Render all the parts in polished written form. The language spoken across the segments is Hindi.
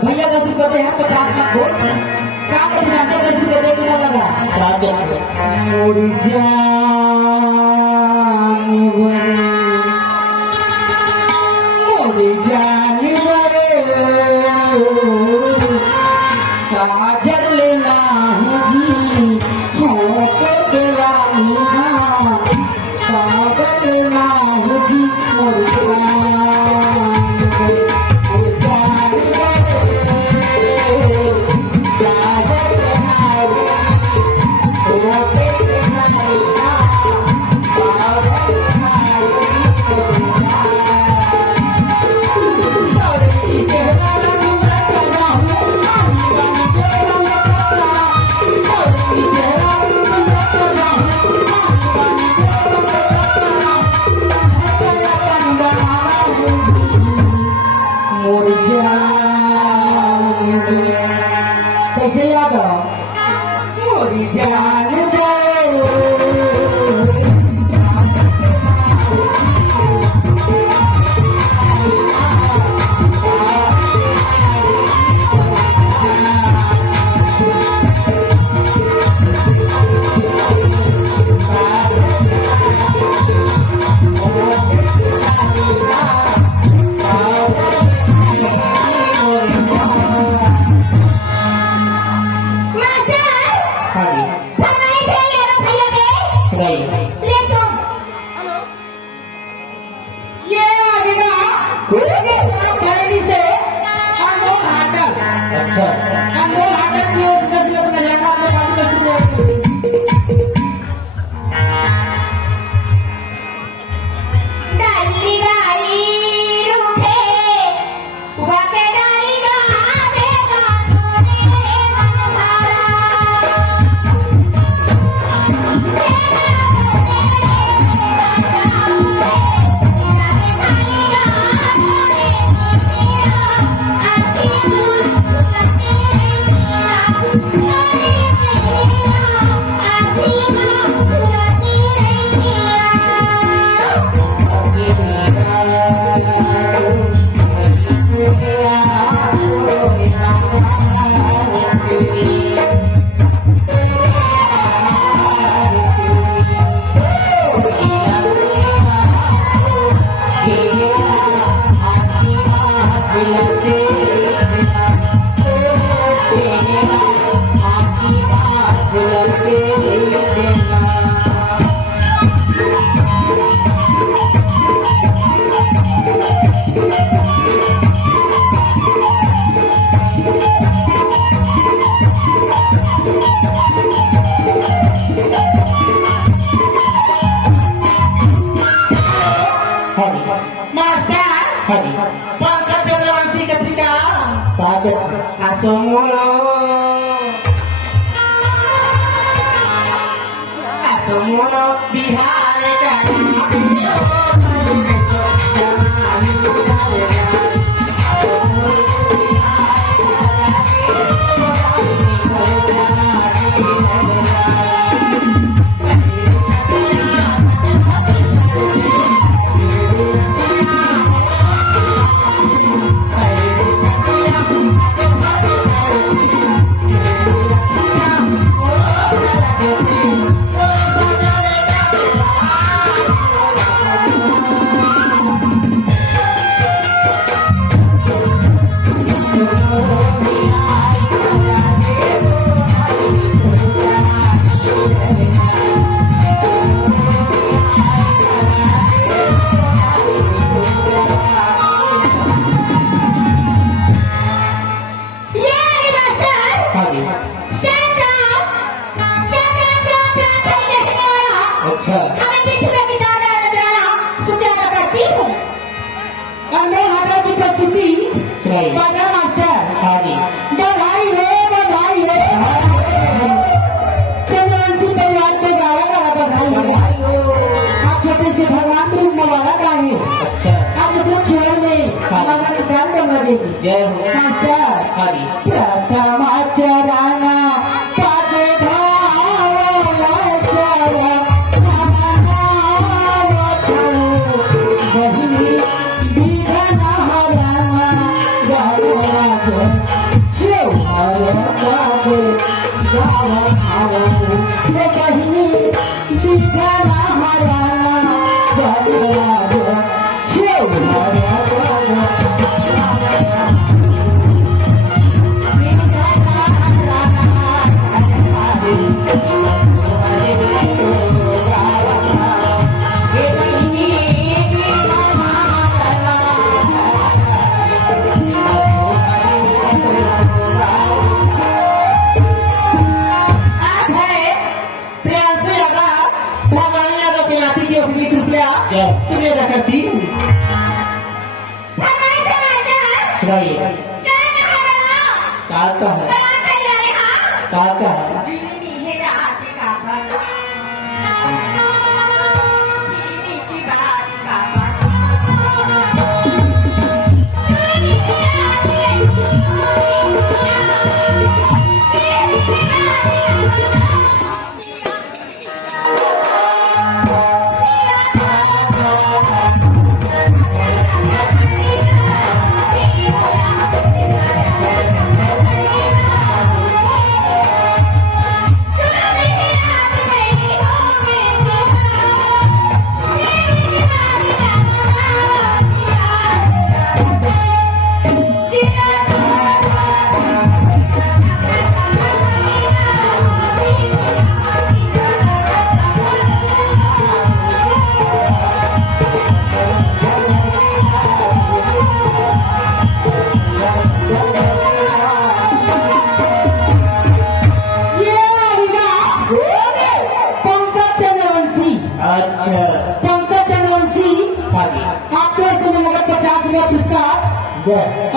भैया 10 रुपए दे 50 का वोट क्या कर जाते 10 रुपए दे कितना लगा मोर जान काजल नाही हो के रानी काजल नाही मोर कैसे याद हो मोरी जान जय प्रथमाचरण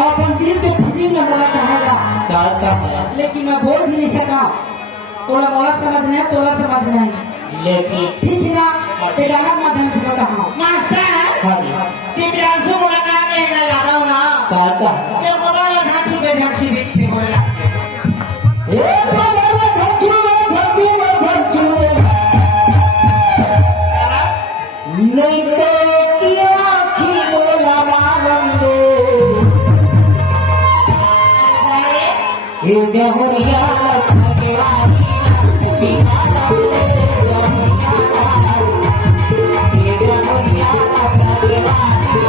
अपन दिल के फीलिंग में बोला चाहेगा का है लेकिन मैं बोल भी नहीं सका। तोला बोला समझना है, तोला समझना है, लेकिन ठीक है ना? ते गाना माध्यम से बता हूँ मास्टर हाँ ते ब्यासो मुलाकात रहेगा ज्यादा होना का ये बोला ना झांसी पे झांसी बिकते बोला ए बोला झंझू नहीं तो की आँखी बोला मारंगे ये गहुरिया सगवारी दीवाना ये गहुरिया सगवारी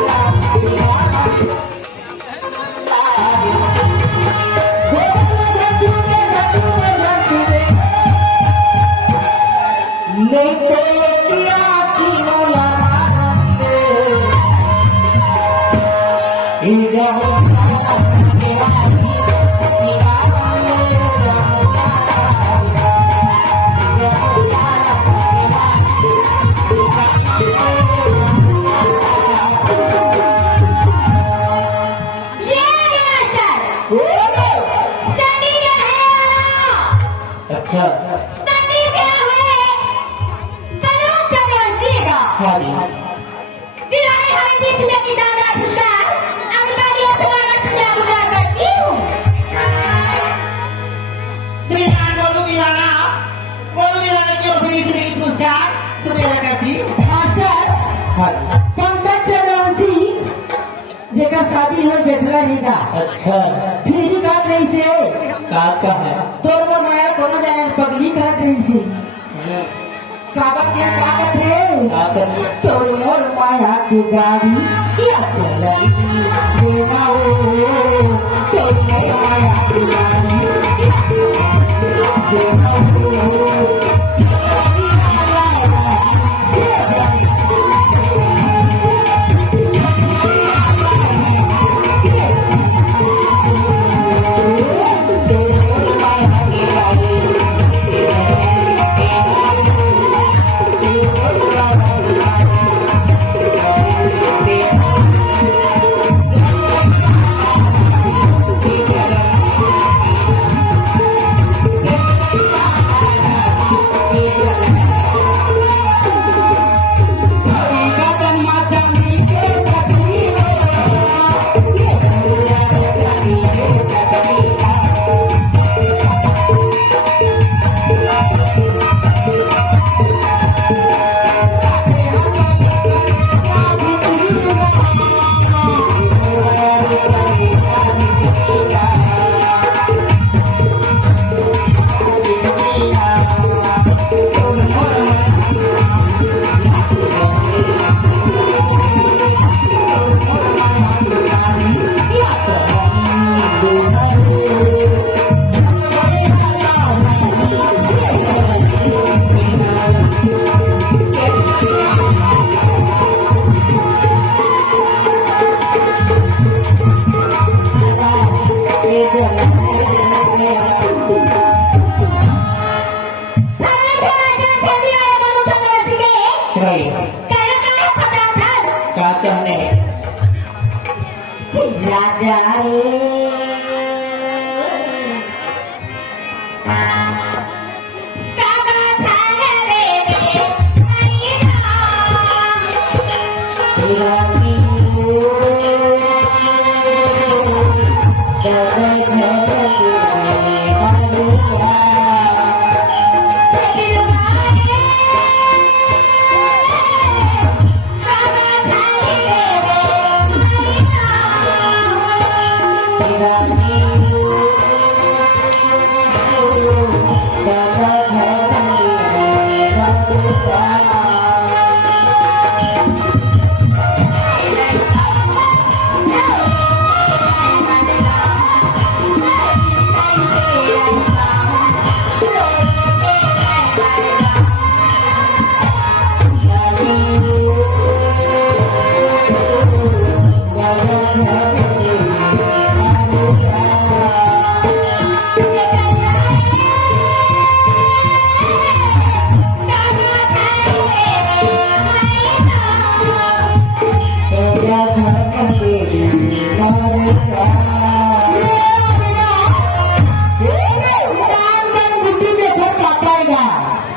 नहीं तो की आँखी बोला मारंगे ये गहुरिया सगवारी अच्छा हाँ जी श्रीमान बोलूंगी वाला क्यों फिर इसमें पुरस्कार सुनेगा करती मास्टर हाँ जी पंकज चंद्रवंशी जेका शादी है बेचला नहीं का अच्छा फिर भी काट नहीं से का है तोर को माया कोनो जाने पगली काट नहीं से काबा क्या कागज है का है तोर मोर माया की गाड़ी क्या चलाई देवा हो तोर मोर माया की गाड़ी देवा हो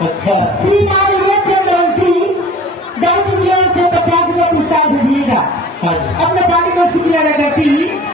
अच्छा श्रीमान चंद्रवंशी गाँव से 50 रुपये पुरस्कार दीजिएगा। हाँ जी अपने पार्टी को शुक्रिया अदा करती